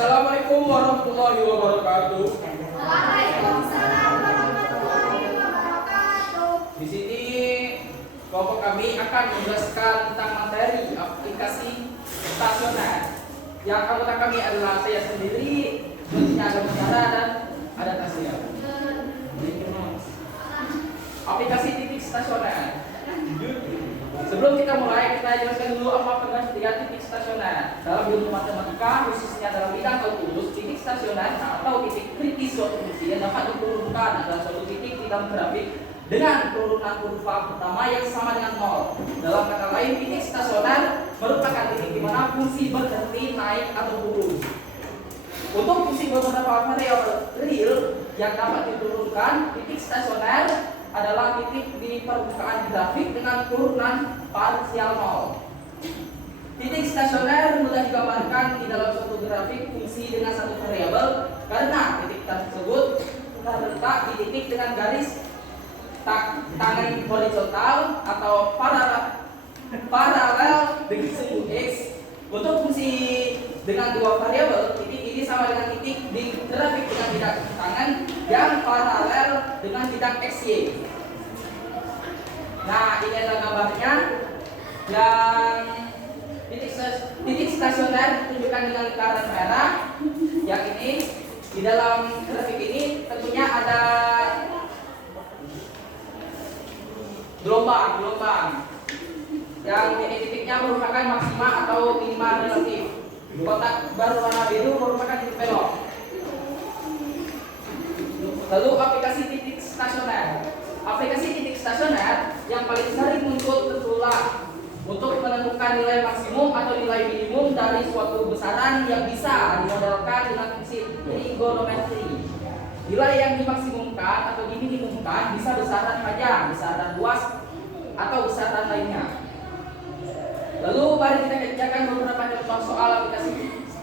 Assalamualaikum warahmatullahi wabarakatuh. Waalaikumsalam warahmatullahi wabarakatuh. Di sini kelompok kami akan menjelaskan tentang materi aplikasi stasioner. Yang anggota kami adalah saya sendiri, selanjutnya ada Mutiara dan ada Tasya. Aplikasi titik stasioner. Sebelum kita mulai, kita jelaskan dulu apa pengertian titik stasioner. Dalam ilmu matematika, khususnya dalam bidang kalkulus, titik stasioner atau titik kritis suatu fungsi yang dapat diturunkan adalah suatu titik di dalam grafik dengan turunan kurva pertama yang sama dengan 0. Dalam kata lain, titik stasioner merupakan titik di mana fungsi berhenti naik atau turun. Untuk fungsi beberapa variabel real yang dapat diturunkan, titik stasioner adalah titik di permukaan grafik dengan turunan parsial 0. Titik stasioner mudah digambarkan di dalam suatu grafik fungsi dengan satu variabel karena titik tersebut terletak di titik dengan garis tangen horizontal atau paralel dengan sumbu x. Untuk fungsi dengan dua variabel, titik ini sama dengan titik di grafik dengan bidang tangan yang paralel dengan bidang xy. Nah, ini adalah gambarnya. Yang titik stasioner ditunjukkan dengan lingkaran merah. Yang ini di dalam grafik ini tentunya ada gelombang. Yang ini titiknya merupakan maksima atau minima relatif. Kotak berwarna biru merupakan titik belok. Lalu aplikasi titik stasioner. Aplikasi titik stasioner yang paling sering muncul tentulah untuk menentukan nilai maksimum atau nilai minimum dari suatu besaran yang bisa dimodelkan dengan fungsi trigonometri. Nilai yang dimaksimumkan atau diminimumkan bisa besaran panjang, besaran luas, atau besaran lainnya. Lalu mari kita kerjakan beberapa contoh soal aplikasi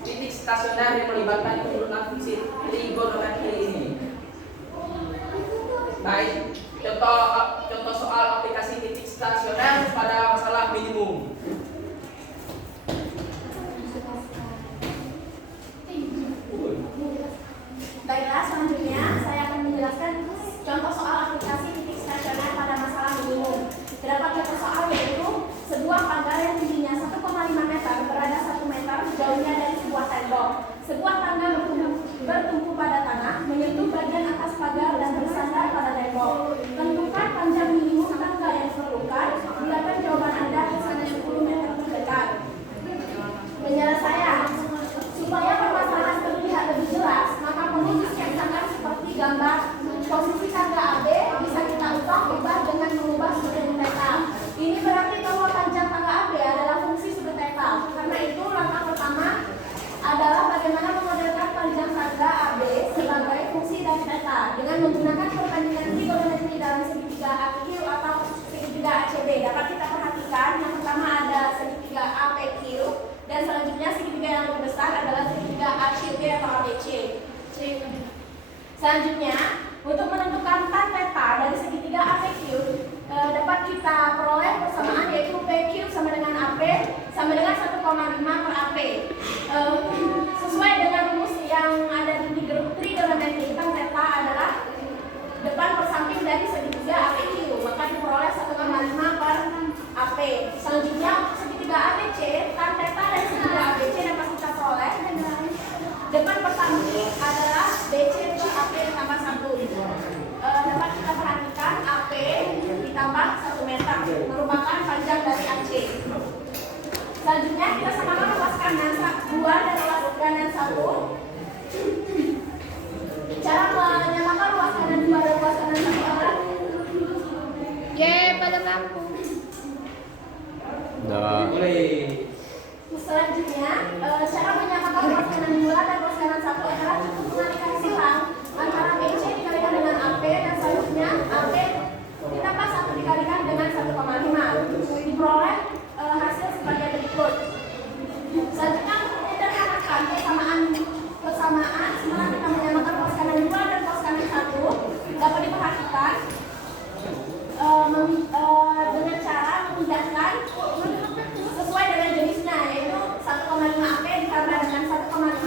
titik stasioner yang melibatkan turunan fungsi trigonometri ini. Baik, contoh soal aplikasi titik stasioner pada masalah minimum. Baiklah, selanjutnya saya akan menjelaskan contoh soal aplikasi titik stasioner pada masalah minimum. Terdapat contoh soal yaitu sebuah pagar yang tingginya 1,5 meter berada 1 meter jauhnya dari sebuah tembok. Sebuah tangga bertumpu pada tanah, menyentuh bagian atas pagar dan bersandar pada tembok. Tentukan panjang minimum tangga yang diperlukan. Gunakan jawaban Anda ke sana 10 meter terdekat. Penyelesaian. Supaya permasalahan terlihat lebih jelas, maka perlu disketsakan seperti gambar. Posisi tangga AB bisa kita ubah dengan mengubah sudut theta. Ini berarti bahwa panjang tangga AB adalah fungsi sudut theta. Karena itu langkah pertama adalah bagaimana memodelkan panjang tangga AB sebagai fungsi dari theta dengan menggunakan perbandingan trigonometri dalam segitiga AQ atau segitiga ACB. Dapat kita perhatikan yang pertama ada segitiga APQ dan selanjutnya segitiga yang lebih besar adalah segitiga ACB atau ABC. Selanjutnya, untuk menentukan tan theta dari segitiga APQ dapat kita peroleh persamaan yaitu PQ sama dengan AP sama dengan 1,5 per AP. Sesuai dengan rumus yang ada di trigonometri, tan theta adalah depan per samping dari segitiga APQ, maka diperoleh 1,5 per AP. Selanjutnya untuk segitiga ABC, tan theta dari segitiga ABC dapat kita peroleh depan per samping adalah BC per AP tambah 1. Dapat kita perhatikan AP ditambah 1 meter merupakan panjang dari AC. Selanjutnya kita samakan ruas kanan 2 dan ruas kanan 1. Cara menyamakan ruas kanan 2 dan ruas kanan 1 adalah padam lampu. Boleh. Selanjutnya cara menyamakan ruas kanan 2 dan ruas kanan 1 adalah cukup mengalihkan silang antara BC dikalikan dengan AP dan selanjutnya AP ditambah 1 dikalikan dengan 1,5. Diperoleh hasil sebagai berikut. Selanjutnya untuk menyederhanakan persamaan setelah kita menyamakan ruas kanan 2 dan ruas kanan 1 dapat diperhatikan dengan cara memindahkan sesuai dengan jenisnya, yaitu 1,5 AP ditambah dengan 1,5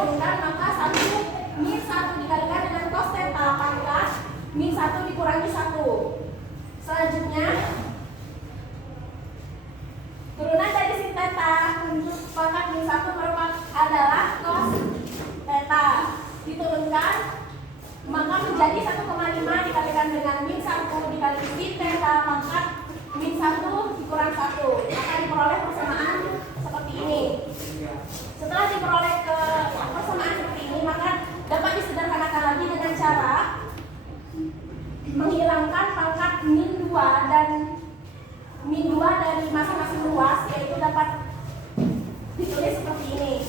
diturunkan, maka min 1 dikalikan dengan cos theta pangkat min 1 dikurangi 1. Selanjutnya turunan dari sin theta untuk pangkat min 1 merupakan adalah cos theta. Diturunkan maka menjadi 1,5 dikalikan dengan min 1 dikali sin theta pangkat min 1 dikurang 1. Maka diperoleh persamaan seperti ini. Setelah diperoleh ke persamaan seperti ini, maka dapat disederhanakan lagi dengan cara menghilangkan pangkat min 2 dan min 2 dari masing-masing ruas, yaitu dapat ditulis seperti ini.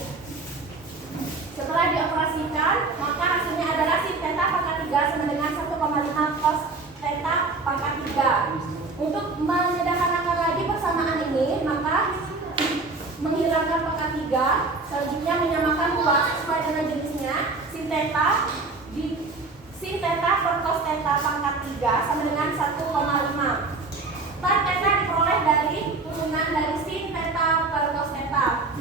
Setelah dioperasikan, maka hasilnya adalah sin theta pangkat 3 sama dengan 1,5 cos theta pangkat 3. Untuk menyederhanakan lagi persamaan ini, maka menghilangkan pangkat 3, selanjutnya menyamakan ruas sesuai dengan jenisnya. Sin theta per cos theta pangkat 3 sama dengan 1,5. Tan theta diperoleh dari turunan dari sin theta per cos theta.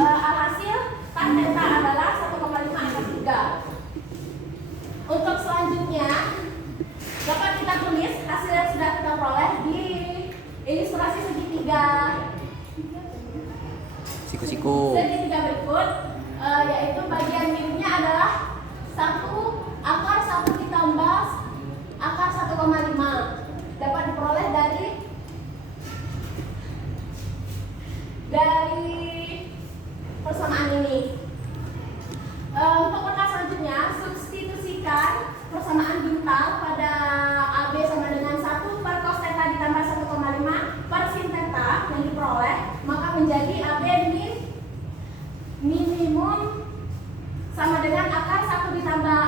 Alhasil tan theta adalah 1,5 akar 3. Untuk selanjutnya dapat kita tulis hasil yang sudah kita peroleh di ilustrasi segitiga segitiga berikut, yaitu bagian minnya adalah 1 akar 1 ditambah akar 1,5 dapat diperoleh dari persamaan ini. Untuk perkara selanjutnya, substitusikan persamaan bintang pada AB sama dengan 1 per cos theta ditambah 1,5 per sin theta yang diperoleh, maka menjadi AB minimum sama dengan akar 1 ditambah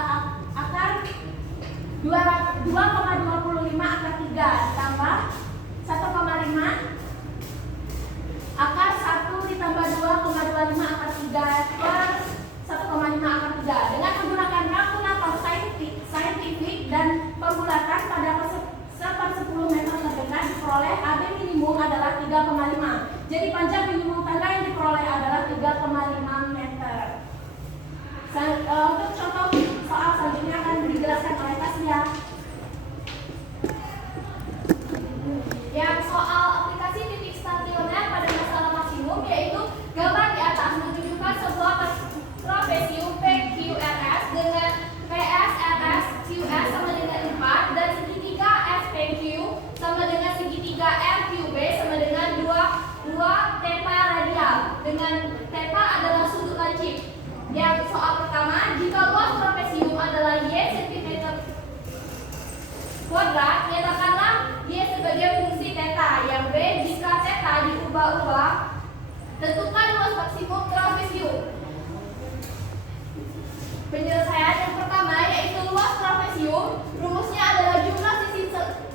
akar 2,25 akar 3 ditambah 1,5 akar 1 ditambah 2,25 akar 3 per 1,5 akar 3 dengan menggunakan kalkulator saintifik dan pembulatan pada seper-10 meter terdekat diperoleh AB minimum adalah 3,5. Jadi panjang minimum tangga yang diperoleh adalah 3,5 meter. Untuk contoh soal selanjutnya akan dijelaskan oleh Tasya. Yang soal aplikasi titik stasioner pada masalah maksimum, yaitu gambar di atas menunjukkan sebuah trapesium PQRS dengan PSRS QS sama dengan 4 dan segitiga SPQ sama dengan segitiga RQB sama dengan 2 theta radial dengan theta adalah sudut lancip. Yang soal pertama, jika luas trapesium adalah Y cm kuadrat, nyatakanlah Y sebagai fungsi theta. Yang B, jika theta diubah-ubah, tentukan luas maksimum trapesium. Penyelesaian yang pertama yaitu luas trapesium, rumusnya adalah jumlah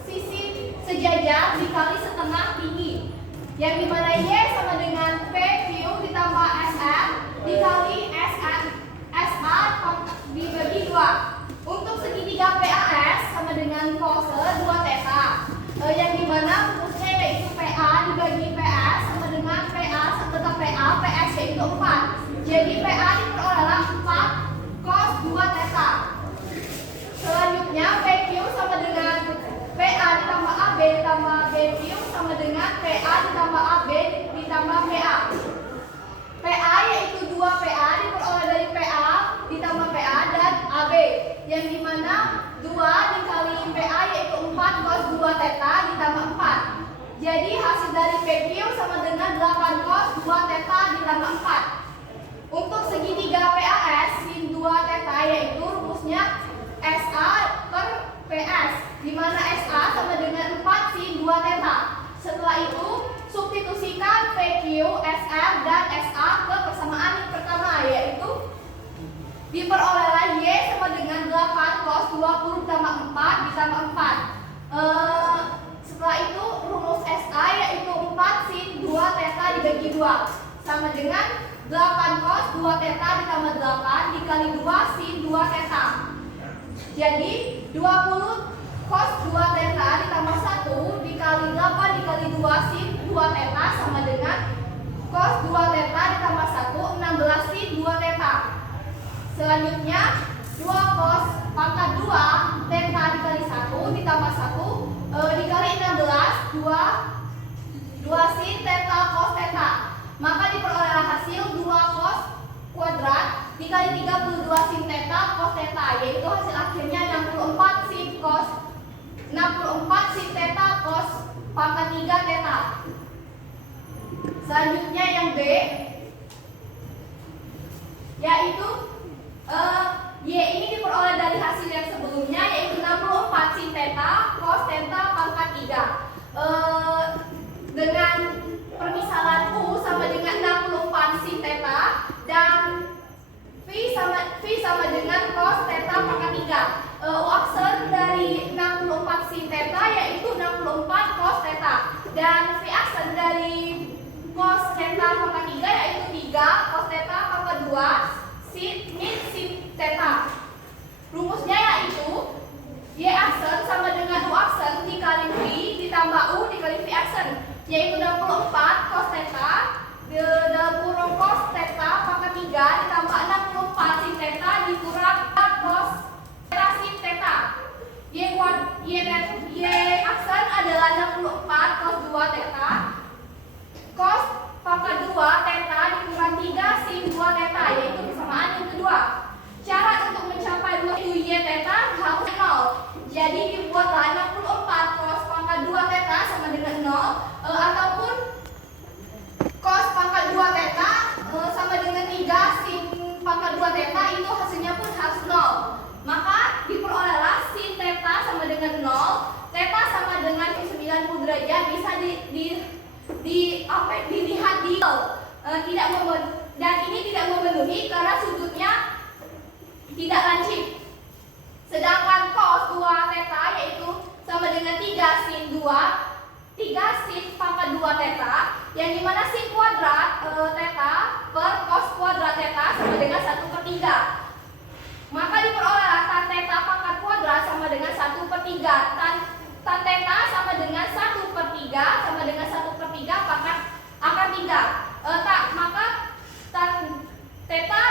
sisi sejajar dikali setengah tinggi, yang dimana Y sama dengan PQ ditambah SM dikali SA dibagi 2. Untuk segitiga PAS sama dengan cos 2 theta, yang dimana rumusnya yaitu PA dibagi PS sama dengan PA tetap PA, PS yaitu 4. Jadi PA diperolehlah 4 cos 2 theta. Selanjutnya PQ sama dengan PA ditambah AB ditambah BQ sama dengan PA ditambah AB ditambah PA. PA yaitu 2 PA diperoleh dari PA ditambah PA dan AB, yang dimana 2 dikali PA yaitu 4 cos 2 theta ditambah 4. Jadi hasil dari PQ sama dengan 8 cos 2 theta ditambah 4. Untuk segitiga PAS sin 2 theta yaitu rumusnya SA per PS, dimana SA sama dengan 4 sin 2 theta. Setelah itu substitusikan PQ, SR, dan SA ke persamaan yang pertama, yaitu diperolehlah Y sama dengan 8 cos 20 ditambah 4 ditambah 4. Setelah itu rumus SA yaitu 4 sin 2 theta dibagi 2 sama dengan 8 cos 2 theta ditambah 8 dikali 2 sin 2 theta. Jadi 20 cos 2 theta ditambah 1 dikali 8 dikali 2 sin 2 theta sama dengan cos 2 theta ditambah 1 16 sin 2 theta. Selanjutnya 2 cos pangkat 2 theta dikali 1 ditambah 1 dikali 16 2 sin theta cos theta. Maka diperolehlah hasil 2 cos kuadrat dikali 32 sin theta cos theta, yaitu hasil akhirnya 64 sin theta cos pangkat 3 theta. Selanjutnya yang B, yaitu Y ini diperoleh dari hasil yang sebelumnya, yaitu 64 sin theta cos theta pangkat 3 dengan permisalan U sama dengan 64 sin theta dan V sama dengan cos theta pangkat 3. U aksen dari 64 sin theta yaitu 64 cos theta dan V aksen dari cos theta pangkat 3 yaitu 3 cos theta pangkat 2 min sin theta. Rumusnya yaitu Y aksen sama dengan U aksen dikali V ditambah U dikali V aksen, yaitu 64 cos theta dalam kurung cos theta pangkat 3 ditambah 64 sin theta dikurang cos theta sin theta. Y aksen adalah 64 cos 2 theta cos pangkat 2 theta dikurang 3 sin 2 theta, yaitu persamaan yang kedua. Syarat untuk mencapai 2 Y theta harus 0. Jadi dibuatlah 64 cos pangkat 2 theta sama dengan 0 ataupun cos pangkat 2 theta sama dengan 3 sin pangkat 2 theta, itu hasilnya pun harus 0. Maka diperolehlah sin theta sama dengan 0, theta sama dengan 90 derajat bisa dilihat di dan ini tidak memenuhi karena sudutnya tidak lancip. Sedangkan cos 2 theta yaitu sama dengan 3 sin pangkat 2 theta, yang dimana sin kuadrat theta per cos kuadrat theta sama dengan 1/3. Maka diperolehlah tan theta pangkat kuadrat sama dengan 1/3. Tan theta sama dengan 1/3 sama dengan 1/3 pangkat akar 3. Maka tan theta